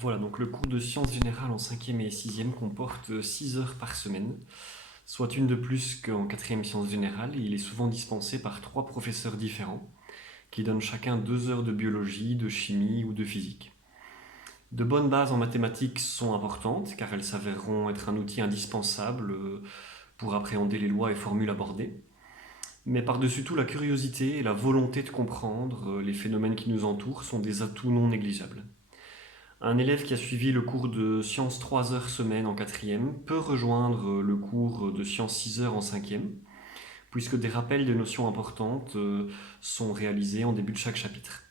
Voilà, donc le cours de sciences générales en 5e et 6e comporte 6 heures par semaine, soit une de plus qu'en 4e sciences générales, et il est souvent dispensé par 3 professeurs différents, qui donnent chacun 2 heures de biologie, de chimie ou de physique. De bonnes bases en mathématiques sont importantes, car elles s'avéreront être un outil indispensable pour appréhender les lois et formules abordées. Mais par-dessus tout, la curiosité et la volonté de comprendre les phénomènes qui nous entourent sont des atouts non négligeables. Un élève qui a suivi le cours de sciences 3 heures semaine en 4e peut rejoindre le cours de sciences 6 heures en 5e, puisque des rappels de notions importantes sont réalisés en début de chaque chapitre.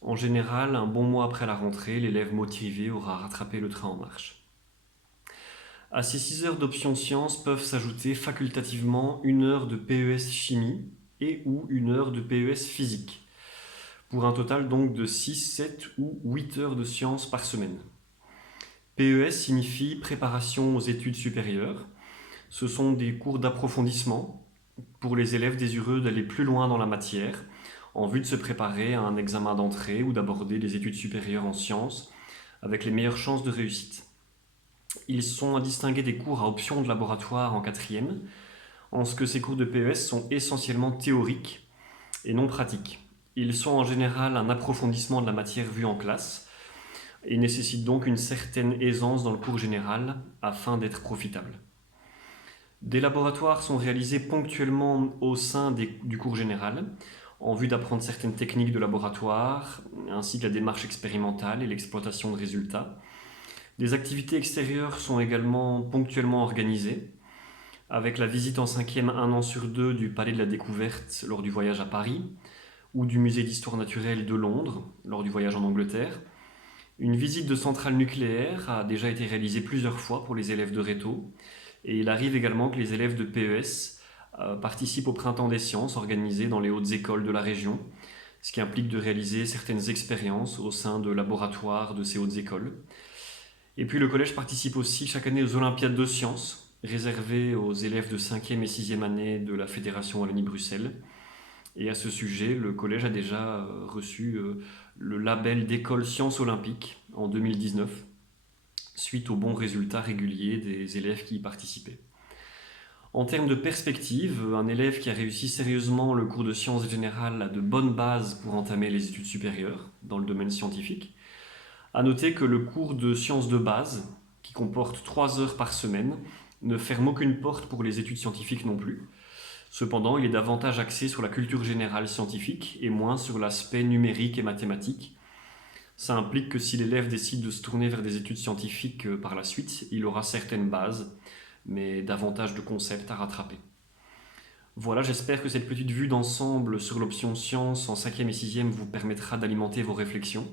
En général, un bon mois après la rentrée, l'élève motivé aura rattrapé le train en marche. À ces 6 heures d'option sciences peuvent s'ajouter facultativement 1 heure de PES chimie et ou 1 heure de PES physique, pour un total donc de 6, 7 ou 8 heures de sciences par semaine. PES signifie préparation aux études supérieures. Ce sont des cours d'approfondissement pour les élèves désireux d'aller plus loin dans la matière, en vue de se préparer à un examen d'entrée ou d'aborder les études supérieures en sciences avec les meilleures chances de réussite. Ils sont à distinguer des cours à option de laboratoire en 4e, en ce que ces cours de PES sont essentiellement théoriques et non pratiques. Ils sont en général un approfondissement de la matière vue en classe et nécessitent donc une certaine aisance dans le cours général afin d'être profitables. Des laboratoires sont réalisés ponctuellement au sein du cours général, en vue d'apprendre certaines techniques de laboratoire, ainsi que la démarche expérimentale et l'exploitation de résultats. Des activités extérieures sont également ponctuellement organisées, avec la visite en 5e 1 an sur 2 du Palais de la Découverte lors du voyage à Paris, ou du Musée d'Histoire Naturelle de Londres lors du voyage en Angleterre. Une visite de centrale nucléaire a déjà été réalisée plusieurs fois pour les élèves de Réto, et il arrive également que les élèves de PES participent au Printemps des sciences organisé dans les hautes écoles de la région, ce qui implique de réaliser certaines expériences au sein de laboratoires de ces hautes écoles. Et puis le collège participe aussi chaque année aux Olympiades de sciences, réservées aux élèves de 5e et 6e année de la Fédération Wallonie-Bruxelles. Et à ce sujet, le collège a déjà reçu le label d'école sciences olympiques en 2019, suite aux bons résultats réguliers des élèves qui y participaient. En termes de perspective, un élève qui a réussi sérieusement le cours de sciences générales a de bonnes bases pour entamer les études supérieures dans le domaine scientifique. A noter que le cours de sciences de base, qui comporte 3 heures par semaine, ne ferme aucune porte pour les études scientifiques non plus. Cependant, il est davantage axé sur la culture générale scientifique et moins sur l'aspect numérique et mathématique. Ça implique que si l'élève décide de se tourner vers des études scientifiques par la suite, il aura certaines bases, mais davantage de concepts à rattraper. Voilà, j'espère que cette petite vue d'ensemble sur l'option sciences en 5e et 6e vous permettra d'alimenter vos réflexions.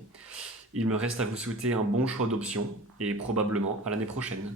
Il me reste à vous souhaiter un bon choix d'options et probablement à l'année prochaine.